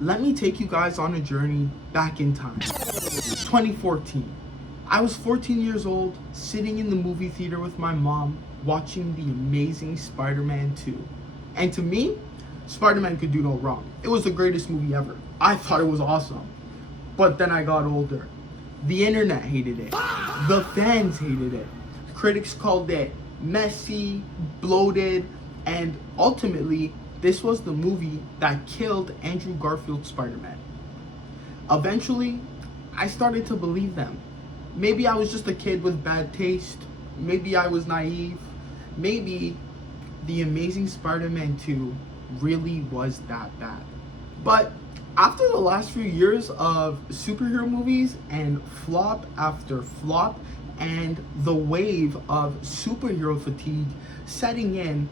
Let me take you guys on a journey back in time. 2014. I was 14 years old, sitting in the movie theater with my mom, watching The Amazing Spider-Man 2. And to me, Spider-Man could do no wrong. It was the greatest movie ever. I thought it was awesome. But then I got older. The internet hated it. The fans hated it. Critics called it messy, bloated, and ultimately, this was the movie that killed Andrew Garfield's Spider-Man. Eventually, I started to believe them. Maybe I was just a kid with bad taste. Maybe I was naive. Maybe The Amazing Spider-Man 2 really was that bad. But after the last few years of superhero movies and flop after flop and the wave of superhero fatigue setting in,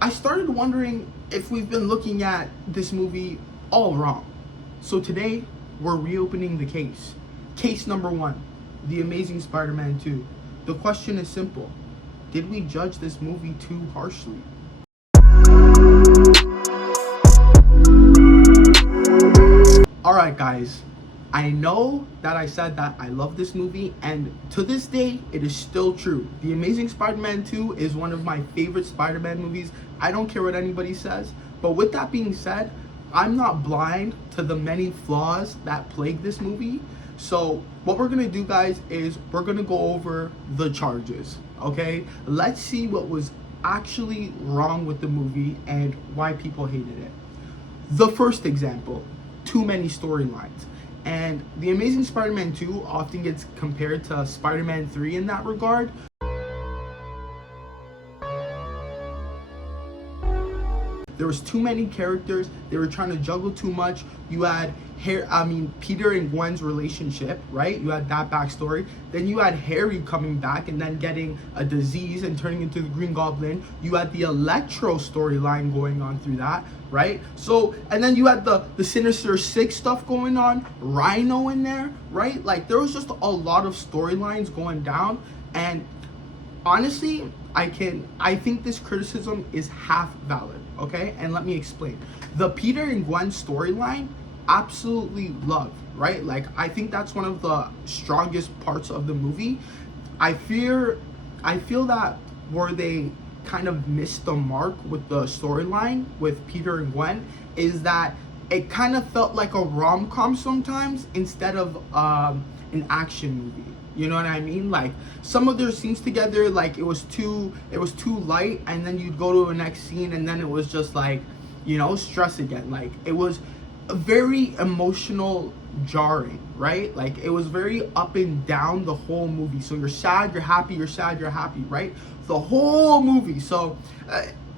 I started wondering if we've been looking at this movie all wrong. So today, we're reopening the case. Case number 1, The Amazing Spider-Man 2. The question is simple. Did we judge this movie too harshly? Alright guys, I know that I said that I love this movie, and to this day, it is still true. The Amazing Spider-Man 2 is one of my favorite Spider-Man movies. I don't care what anybody says, but with that being said, I'm not blind to the many flaws that plague this movie. So what we're gonna do, guys, is we're gonna go over the charges, okay? Let's see what was actually wrong with the movie and why people hated it. The first example, too many storylines. And The Amazing Spider-Man 2 often gets compared to Spider-Man 3 in that regard. There was too many characters. They were trying to juggle too much. You had Peter and Gwen's relationship, right? You had that backstory. Then you had Harry coming back and then getting a disease and turning into the Green Goblin. You had the Electro storyline going on through that, right? So, and then you had the Sinister Six stuff going on, Rhino in there, right? Like, there was just a lot of storylines going down, and honestly, I think this criticism is half valid, okay? And let me explain. The Peter and Gwen storyline, absolutely love, right? Like, I think that's one of the strongest parts of the movie. I feel that where they kind of missed the mark with the storyline with Peter and Gwen is that it kind of felt like a rom-com sometimes instead of an action movie. You know what I mean? Like, some of their scenes together, like, it was too light, and then you'd go to the next scene and then it was just like, you know, stress again. Like, it was very emotional, jarring, right? Like, it was very up and down the whole movie. So you're sad, you're happy, you're sad, you're happy, right? The whole movie. So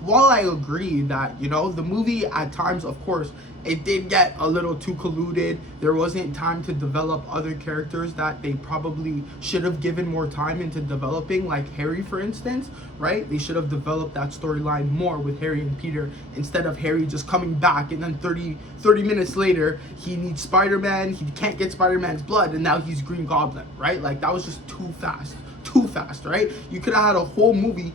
while I agree that, you know, the movie at times, of course, it did get a little too colluded. There wasn't time to develop other characters that they probably should have given more time into developing, like Harry, for instance, right? They should have developed that storyline more with Harry and Peter instead of Harry just coming back and then 30 minutes later, he needs Spider-Man, he can't get Spider-Man's blood, and now he's Green Goblin, right? Like, that was just too fast, right? You could have had a whole movie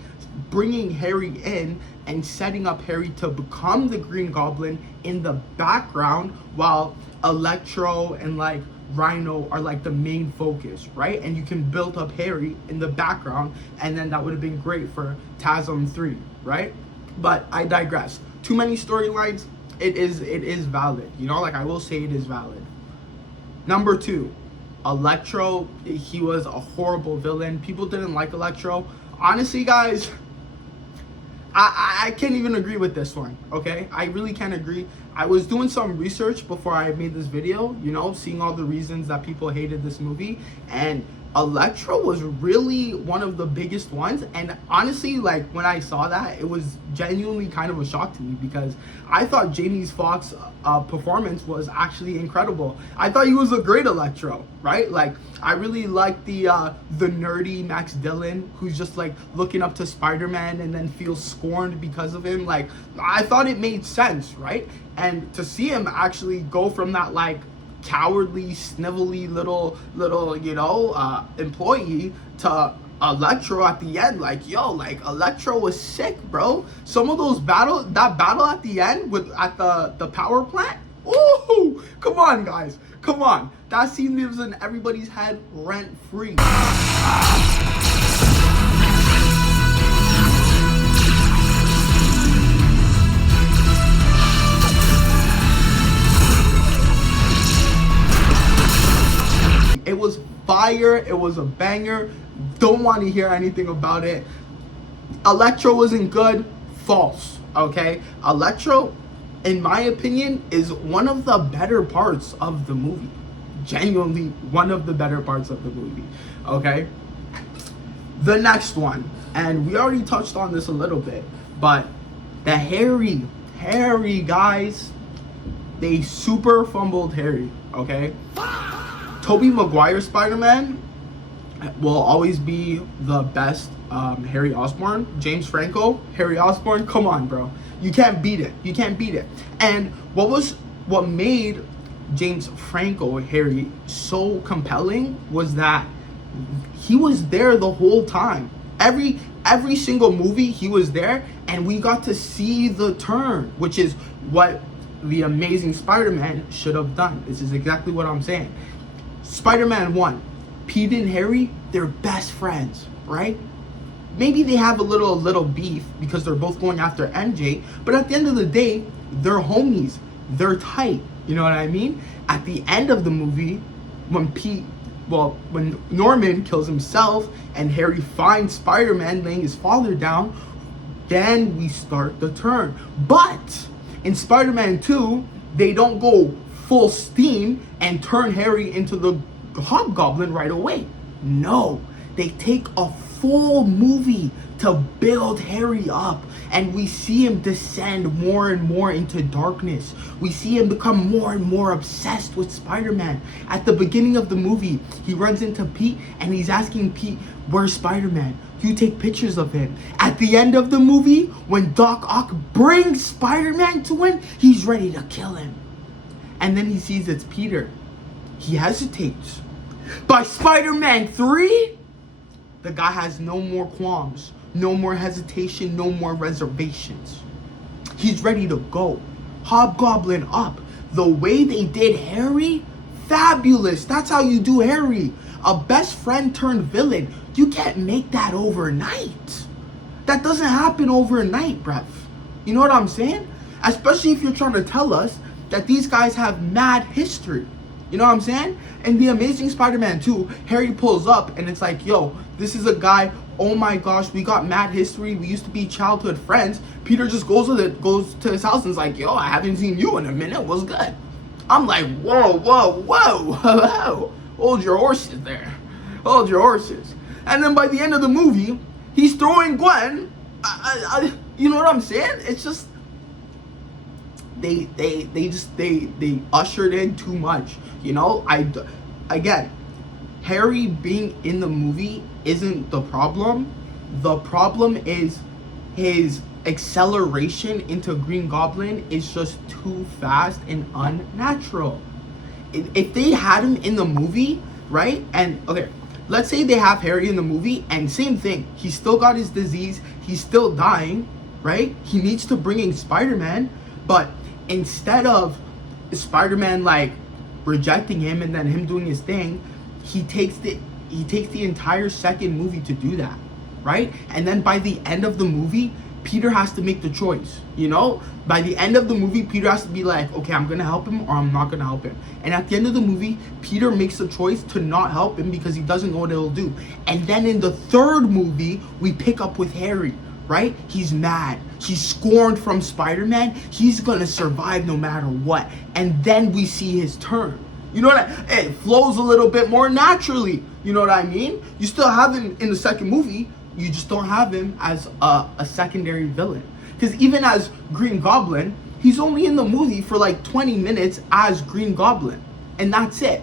bringing Harry in and setting up Harry to become the Green Goblin in the background while Electro and like Rhino are like the main focus, right? And you can build up Harry in the background, and then that would have been great for TASM 3, right? But I digress. Too many storylines. It is valid, you know, like, I will say it is valid. Number 2, Electro. He was a horrible villain. People didn't like Electro. Honestly, guys, I can't even agree with this one, okay? I really can't agree. I was doing some research before I made this video, you know, seeing all the reasons that people hated this movie, and Electro was really one of the biggest ones. And honestly, like, when I saw that, it was genuinely kind of a shock to me, because I thought Jamie Foxx's performance was actually incredible. I thought he was a great Electro, right? Like, I really liked the nerdy Max Dillon, who's just like looking up to Spider-Man and then feels scorned because of him. Like, I thought it made sense, right? And to see him actually go from that like cowardly, snivelly little you know, employee to Electro at the end. Like, yo, like, Electro was sick, bro. Some of those battle at the end at the power plant, ooh, Come on, guys. Come on. That scene lives in everybody's head rent free. It was fire. It was a banger. Don't want to hear anything about it. Electro wasn't good. False. Okay? Electro, in my opinion, is one of the better parts of the movie. Genuinely one of the better parts of the movie. Okay? The next one, and we already touched on this a little bit, but the Harry guys, they super fumbled Harry. Okay? Tobey Maguire Spider-Man will always be the best. Harry Osborn, James Franco, Harry Osborn, come on, bro. You can't beat it. You can't beat it. And what made James Franco, Harry, so compelling was that he was there the whole time. Every single movie he was there, and we got to see the turn, which is what the Amazing Spider-Man should have done. This is exactly what I'm saying. Spider-Man 1, Pete and Harry, they're best friends, right? Maybe they have a little beef because they're both going after MJ, but at the end of the day, they're homies. They're tight. You know what I mean? At the end of the movie, when Norman kills himself and Harry finds Spider-Man laying his father down, then we start the turn. But in Spider-Man 2, they don't go full steam and turn Harry into the Hobgoblin right away. No, they take a full movie to build Harry up, and we see him descend more and more into darkness. We see him become more and more obsessed with Spider-Man. At the beginning of the movie, he runs into Pete and he's asking Pete, "Where's Spider-Man? You take pictures of him." At the end of the movie, when Doc Ock brings Spider-Man to him, he's ready to kill him. And then he sees it's Peter. He hesitates. By Spider-Man 3, the guy has no more qualms, no more hesitation, no more reservations. He's ready to go. Hobgoblin up. The way they did Harry, fabulous. That's how you do Harry. A best friend turned villain. You can't make that overnight. That doesn't happen overnight, bruv. You know what I'm saying? Especially if you're trying to tell us that these guys have mad history. You know what I'm saying? In The Amazing Spider-Man 2, Harry pulls up and it's like, yo, this is a guy, oh my gosh, we got mad history. We used to be childhood friends. Peter just goes to his house and is like, yo, I haven't seen you in a minute. What's good? I'm like, whoa. Hold your horses there. Hold your horses. And then by the end of the movie, he's throwing Gwen. You know what I'm saying? It's just, they ushered in too much. You know, again, Harry being in the movie isn't the problem. The problem is his acceleration into Green Goblin is just too fast and unnatural. If they had him in the movie, right? And okay, let's say they have Harry in the movie and same thing. He's still got his disease. He's still dying, right? He needs to bring in Spider-Man, but instead of Spider-Man like rejecting him and then him doing his thing, he takes the entire second movie to do that, right? And then by the end of the movie, Peter has to make the choice, you know? By the end of the movie, Peter has to be like, okay, I'm gonna help him or I'm not gonna help him. And at the end of the movie, Peter makes the choice to not help him because he doesn't know what it'll do. And then in the third movie, we pick up with Harry, right? He's mad. He's scorned from Spider-Man. He's gonna survive no matter what. And then we see his turn. You know what it flows a little bit more naturally. You know what I mean? You still have him in the second movie. You just don't have him as a secondary villain. Because even as Green Goblin, he's only in the movie for like 20 minutes as Green Goblin. And that's it.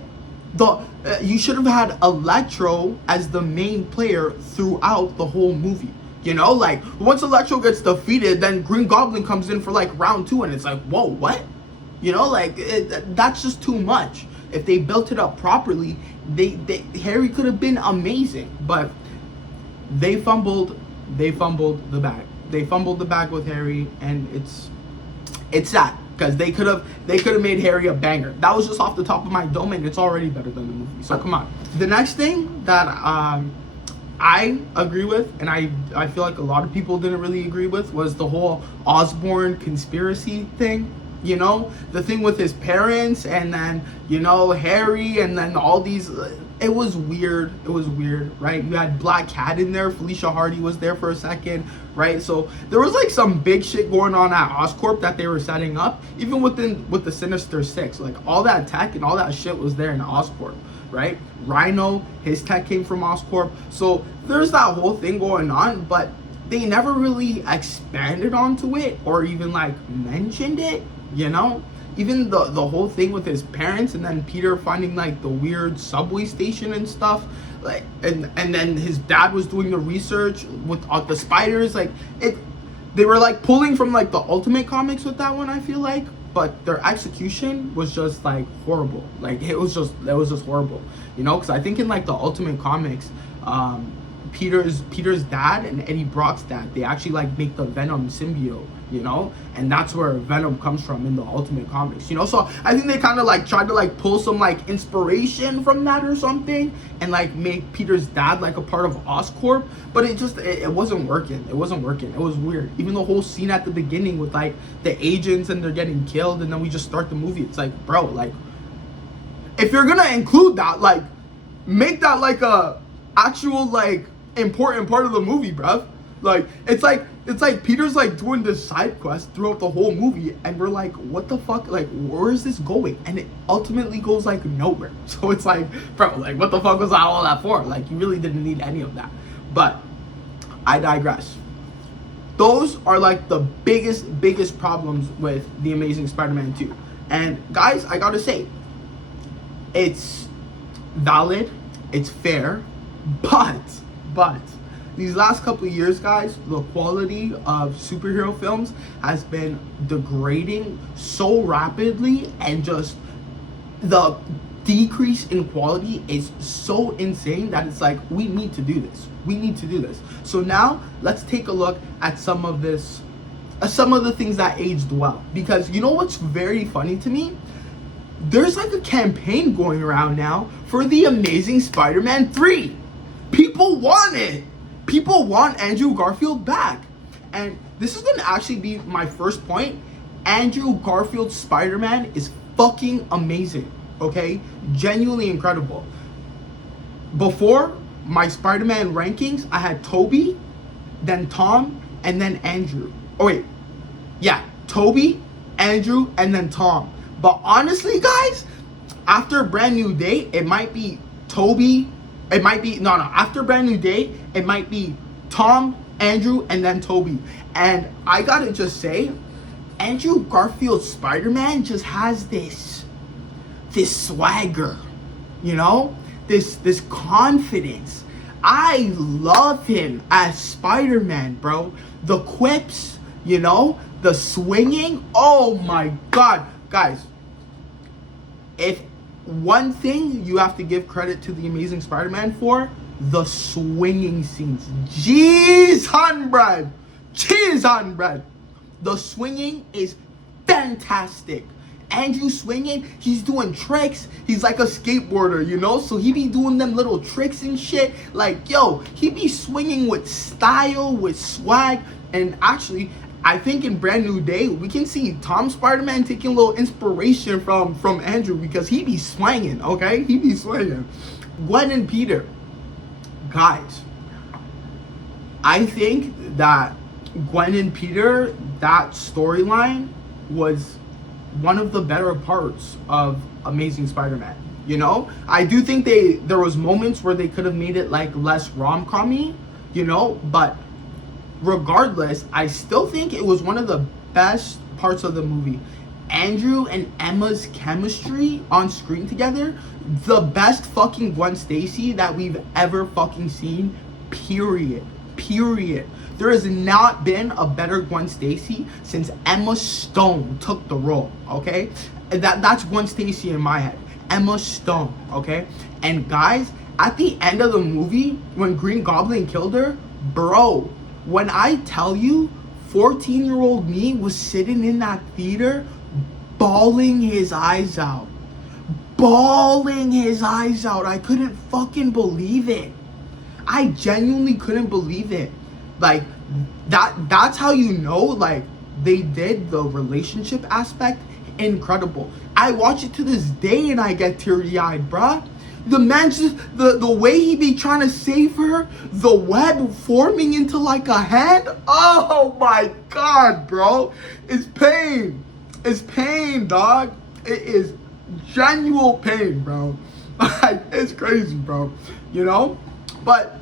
You should have had Electro as the main player throughout the whole movie. You know, like once Electro gets defeated, then Green Goblin comes in for like round 2 and it's like, whoa, what? You know, like that's just too much. If they built it up properly, Harry could have been amazing, but they fumbled the bag. They fumbled the bag with Harry, and it's sad. because they could have made Harry a banger. That was just off the top of my dome, and it's already better than the movie. So come on. The next thing that I agree with, and I feel like a lot of people didn't really agree with, was the whole Osborn conspiracy thing. You know, the thing with his parents, and then, you know, Harry, and then all these. It was weird. It was weird, right? You had Black Cat in there. Felicia Hardy was there for a second, right? So there was like some big shit going on at Oscorp that they were setting up, even with the Sinister Six. Like all that tech and all that shit was there in Oscorp, right? Rhino, his tech came from Oscorp. So there's that whole thing going on, but they never really expanded onto it or even like mentioned it, you know? Even the whole thing with his parents, and then Peter finding like the weird subway station and stuff, like, and then his dad was doing the research with the spiders. Like they were like pulling from like the Ultimate Comics with that one, I feel like, but their execution was just like horrible. Like it was just horrible, you know? Because I think in like the Ultimate Comics, Peter's dad and Eddie Brock's dad, they actually like make the Venom symbiote, you know, and that's where Venom comes from in the Ultimate Comics, you know. So I think they kind of like tried to like pull some like inspiration from that or something, and like make Peter's dad like a part of Oscorp, but it wasn't working. It wasn't working. It was weird. Even the whole scene at the beginning with like the agents and they're getting killed, and then we just start the movie. It's like, bro, like if you're gonna include that, like make that like a actual like important part of the movie, bruv. Like it's like Peter's like doing this side quest throughout the whole movie, and we're like, what the fuck, like where is this going? And it ultimately goes like nowhere. So it's like, bro, like what the fuck was all that for? Like you really didn't need any of that. But I digress. Those are like the biggest problems with The Amazing Spider-Man 2. And guys, I gotta say, it's valid, it's fair, but these last couple of years, guys, the quality of superhero films has been degrading so rapidly, and just the decrease in quality is so insane that it's like, we need to do this. We need to do this. So now let's take a look at some of the things that aged well. Because you know what's very funny to me? There's like a campaign going around now for The Amazing Spider-Man 3. People want it. People want Andrew Garfield back. And this is going to actually be my first point. Andrew Garfield's Spider-Man is fucking amazing. Okay? Genuinely incredible. Before my Spider-Man rankings, I had Toby, then Tom, and then Andrew. Oh wait. Yeah. Toby, Andrew, and then Tom. But honestly, guys, after Brand New Day, it might be Toby. It might be, after Brand New Day, it might be Tom, Andrew, and then Toby. And I gotta just say, Andrew Garfield's Spider-Man just has this swagger, you know? This confidence. I love him as Spider-Man, bro. The quips, you know? The swinging. Oh my God. Guys, if one thing you have to give credit to The Amazing Spider-Man for, the swinging scenes. Jeez on bread. Cheese on bread. The swinging is fantastic. Andrew swinging, he's doing tricks. He's like a skateboarder, you know? So he be doing them little tricks and shit. Like, yo, he be swinging with style, with swag. And actually, I think in Brand New Day, we can see Tom Spider-Man taking a little inspiration from Andrew, because he be swinging, okay? He be swinging. Gwen and Peter. Guys, I think that Gwen and Peter, that storyline was one of the better parts of Amazing Spider-Man. You know? I do think there was moments where they could have made it like less rom-com-y, you know? But regardless, I still think it was one of the best parts of the movie. Andrew and Emma's chemistry on screen together, the best fucking Gwen Stacy that we've ever fucking seen, period. There has not been a better Gwen Stacy since Emma Stone took the role, okay? That's Gwen Stacy in my head. Emma Stone, okay? And guys, at the end of the movie, when Green Goblin killed her, bro, when I tell you, 14-year-old me was sitting in that theater bawling his eyes out. Bawling his eyes out. I couldn't fucking believe it. I genuinely couldn't believe it. Like, that's how you know, like, they did the relationship aspect incredible. I watch it to this day and I get teary-eyed, bruh. The man just, the way he be trying to save her, the web forming into like a hand. Oh my God, bro. It's pain. It's pain, dog. It is genuine pain, bro. It's crazy, bro. You know? But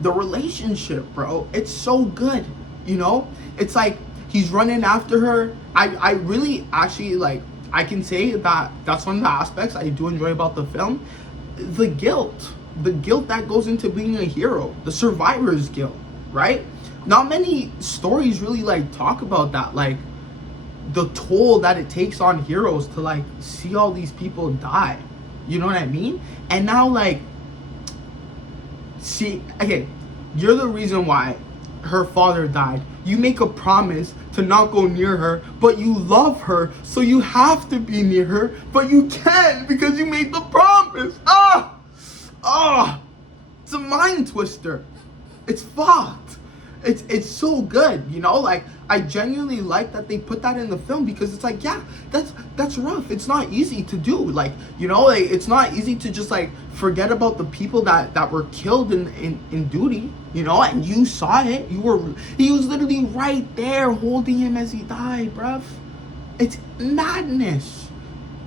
the relationship, bro, it's so good. You know? It's like he's running after her. I really actually, like, I can say that that's one of the aspects I do enjoy about the film. The guilt that goes into being a hero, the survivor's guilt, right? Not many stories really like talk about that, like the toll that it takes on heroes to like see all these people die. You know what I mean? And now, like, see, okay, you're the reason why her father died. You make a promise to not go near her, but you love her, so you have to be near her, but you can't because you made the promise. It's a mind twister. It's fucked. It's so good, you know? Like, I genuinely like that they put that in the film because it's like, yeah, that's rough. It's not easy to do. Like, you know, like, it's not easy to just like forget about the people that were killed in duty, you know, and you saw it. He was literally right there holding him as he died, bruv. It's madness.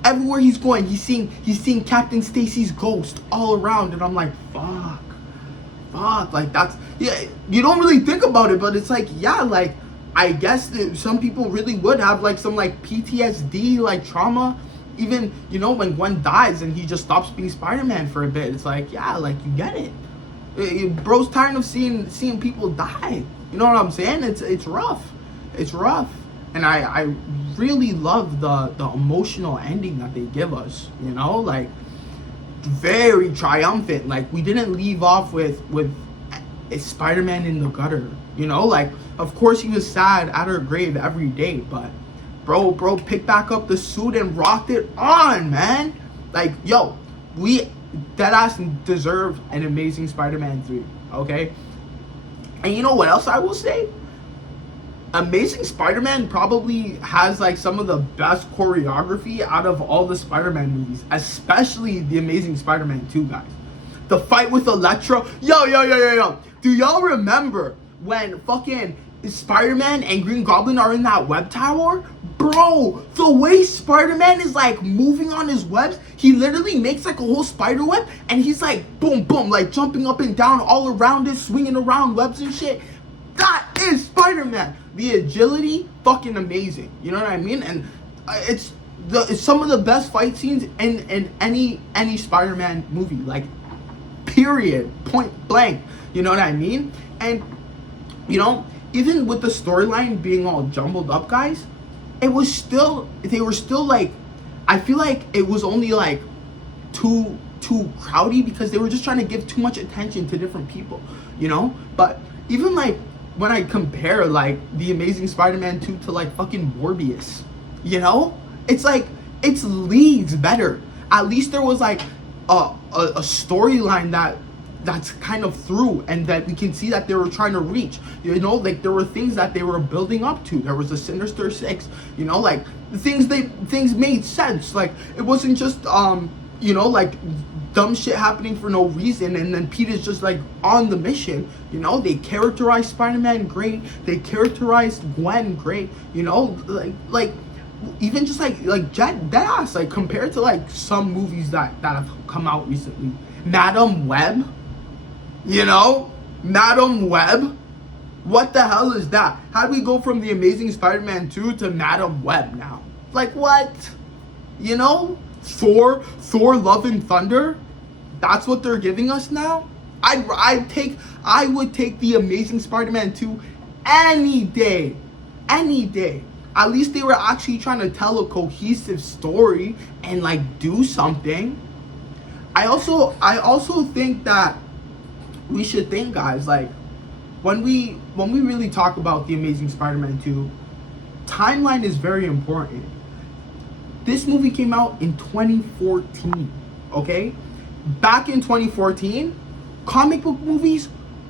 Everywhere he's going, he's seeing Captain Stacy's ghost all around, and I'm like, fuck, like, that's, yeah, you don't really think about it, but it's like, yeah, like, I guess that some people really would have like some like PTSD, like trauma, even, you know, when Gwen dies and he just stops being Spider-Man for a bit. It's like, yeah, like, you get it. Bro's tired of seeing people die. You know what I'm saying? It's rough. It's rough. And I really love the emotional ending that they give us, you know, like, very triumphant. Like, we didn't leave off with Spider-Man in the gutter, you know, like, of course he was sad at her grave every day, but bro picked back up the suit and rocked it on, man. Like, yo, we deadass deserve an Amazing Spider-Man 3, okay? And you know what else I will say? Amazing Spider-Man probably has like some of the best choreography out of all the Spider-Man movies, especially the Amazing Spider-Man 2, guys. The fight with Electro, yo. Do y'all remember when fucking Spider-Man and Green Goblin are in that web tower? Bro, the way Spider-Man is like moving on his webs, he literally makes like a whole spider web and he's like boom, boom, like jumping up and down all around it, swinging around webs and shit. That is Spider-Man. The agility, fucking amazing. You know what I mean? And it's some of the best fight scenes in any Spider-Man movie. Like, period, point blank. You know what I mean? And, you know, even with the storyline being all jumbled up, guys, they were still like, I feel like it was only like too crowdy because they were just trying to give too much attention to different people, you know? But even like when I compare like the Amazing Spider-Man 2 to like fucking Morbius, you know, it's like, it's leagues better. At least there was like a storyline that's kind of through and that we can see that they were trying to reach, you know, like there were things that they were building up to. There was a Sinister Six, you know, like things made sense. Like, it wasn't just you know, like dumb shit happening for no reason and then Peter's just like on the mission, you know. They characterized Spider-Man great, they characterized Gwen great, you know, like even just like deadass, like compared to like some movies that have come out recently. Madam Web, you know, Madam Web, what the hell is that? How do we go from the Amazing Spider-Man 2 to Madam Web now? Like, what? You know, Thor Love and Thunder, that's what they're giving us now. I would take the Amazing Spider-Man 2 any day. At least they were actually trying to tell a cohesive story and like do something. I also think that we should think, guys, like when we really talk about the Amazing Spider-Man 2, timeline is very important. This movie came out in 2014, okay? Back in 2014, comic book movies,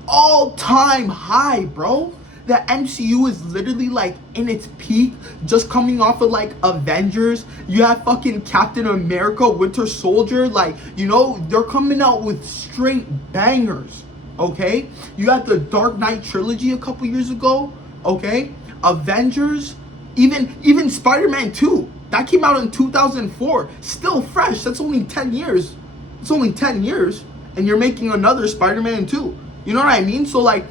all-time high, bro. The MCU is literally like in its peak, just coming off of like Avengers. You have fucking Captain America, Winter Soldier, like, you know, they're coming out with straight bangers, okay? You had the Dark Knight trilogy a couple years ago, okay? Avengers, even Spider-Man 2, that came out in 2004, still fresh. That's only 10 years. It's only 10 years, and you're making another Spider-Man 2. You know what I mean? So like,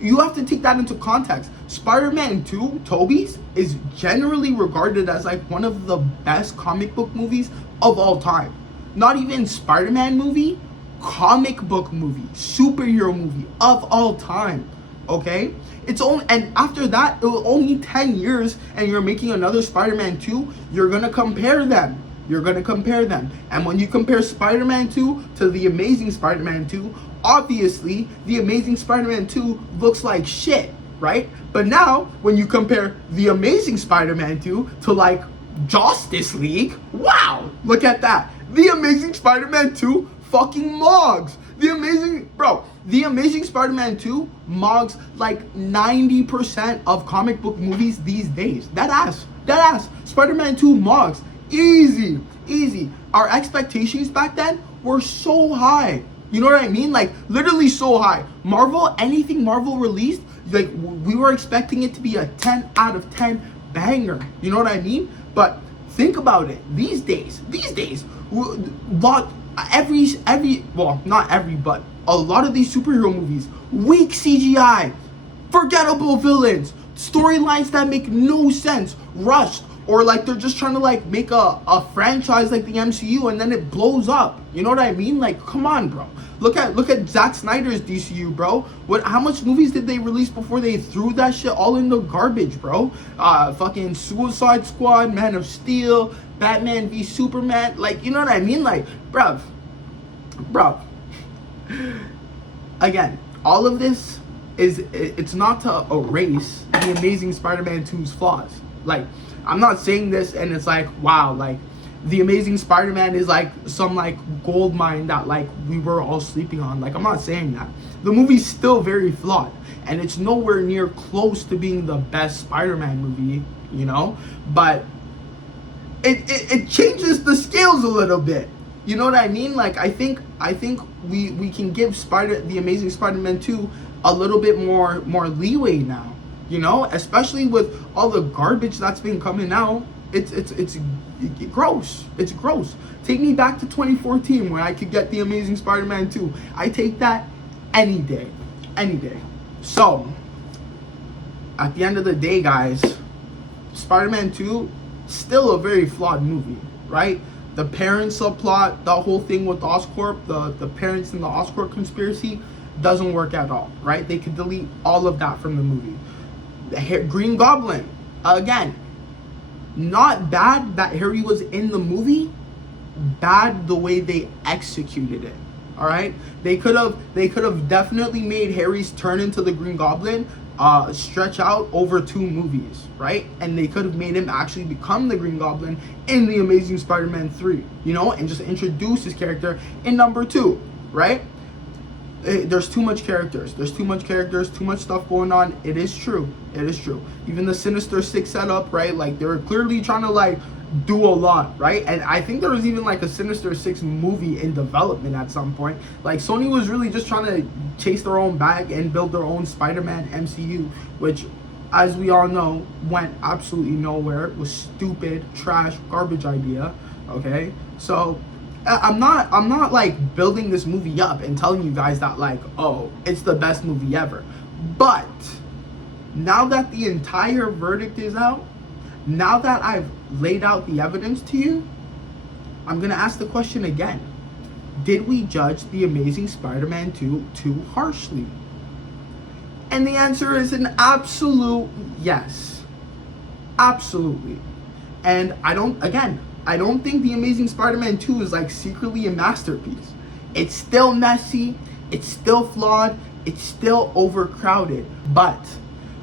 you have to take that into context. Spider-Man 2, Tobey's, is generally regarded as like one of the best comic book movies of all time. Not even Spider-Man movie, comic book movie, superhero movie of all time. Okay? It's only, and after that, it was only 10 years and you're making another Spider-Man 2, you're gonna compare them. You're gonna compare them. And when you compare Spider-Man 2 to The Amazing Spider-Man 2, obviously, The Amazing Spider-Man 2 looks like shit, right? But now, when you compare The Amazing Spider-Man 2 to like Justice League, wow, look at that. The Amazing Spider-Man 2 fucking mogs. The Amazing Spider-Man 2 mogs like 90% of comic book movies these days. That ass. Spider-Man 2 mogs. Easy. Our expectations back then were so high. You know what I mean? Like, literally so high. Marvel, anything Marvel released, like, we were expecting it to be a 10 out of 10 banger. You know what I mean? But think about it. These days, well, not every, but a lot of these superhero movies, weak CGI, forgettable villains, storylines that make no sense, rushed, or like they're just trying to like make a franchise like the MCU and then it blows up. You know what I mean? Like, come on, bro. Look at Zack Snyder's DCU, bro. How much movies did they release before they threw that shit all in the garbage, bro? Fucking Suicide Squad, Man of Steel, Batman v Superman. Like, you know what I mean? Like, bruv. Again, all of this it's not to erase The Amazing Spider-Man 2's flaws. Like, I'm not saying this and it's like, wow, like, The Amazing Spider-Man is like some like gold mine that like we were all sleeping on. Like, I'm not saying that. The movie's still very flawed and it's nowhere near close to being the best Spider-Man movie, you know? But it changes the scales a little bit. You know what I mean? Like, I think we can give The Amazing Spider-Man 2 a little bit more leeway now. You know, especially with all the garbage that's been coming out, it's gross. It's gross. Take me back to 2014 when I could get The Amazing Spider-Man 2. I take that any day. So, at the end of the day, guys, Spider-Man 2, still a very flawed movie, right? The parent subplot, the whole thing with Oscorp, the parents in the Oscorp conspiracy, doesn't work at all, right? They could delete all of that from the movie. Green Goblin, again, not bad that Harry was in the movie, bad the way they executed it. All right, they could have definitely made Harry's turn into the Green Goblin stretch out over 2 movies, right? And they could have made him actually become the Green Goblin in The Amazing Spider-Man 3, you know, and just introduce his character in number 2, right? There's too much characters, too much stuff going on. It is true. Even the Sinister Six setup, right? Like, they were clearly trying to like do a lot, right? And I think there was even like a Sinister Six movie in development at some point. Like, Sony was really just trying to chase their own bag and build their own Spider-Man MCU, which, as we all know, went absolutely nowhere. It was stupid, trash, garbage idea. Okay, so I'm not like building this movie up and telling you guys that like, oh, it's the best movie ever. But now that the entire verdict is out, now that I've laid out the evidence to you, I'm gonna ask the question again. Did we judge The Amazing Spider-Man 2 too harshly? And the answer is an absolute yes. Absolutely. And I don't think The Amazing Spider-Man 2 is like secretly a masterpiece. It's still messy, it's still flawed, it's still overcrowded. But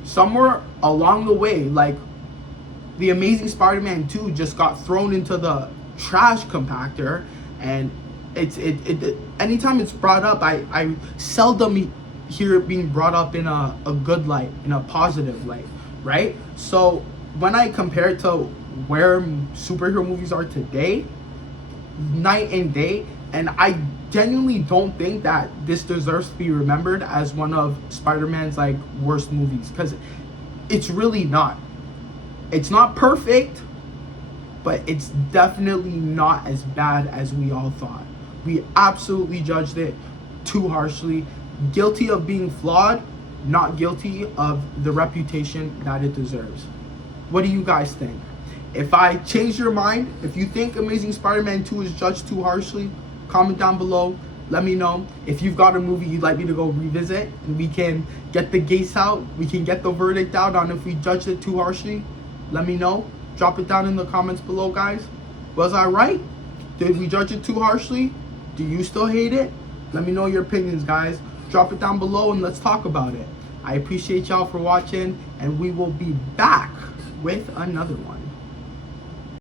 somewhere along the way, like, The Amazing Spider-Man 2 just got thrown into the trash compactor, and anytime it's brought up, I seldom hear it being brought up in a good light, in a positive light, right? So when I compare it to where superhero movies are today, night and day, and I genuinely don't think that this deserves to be remembered as one of Spider-Man's like worst movies, because it's really not. It's not perfect, but it's definitely not as bad as we all thought. We absolutely judged it too harshly. Guilty of being flawed, not guilty of the reputation that it deserves. What do you guys think? If I change your mind, if you think Amazing Spider-Man 2 is judged too harshly, comment down below. Let me know. If you've got a movie you'd like me to go revisit, and we can get the case out, we can get the verdict out on if we judged it too harshly, let me know. Drop it down in the comments below, guys. Was I right? Did we judge it too harshly? Do you still hate it? Let me know your opinions, guys. Drop it down below and let's talk about it. I appreciate y'all for watching, and we will be back with another one.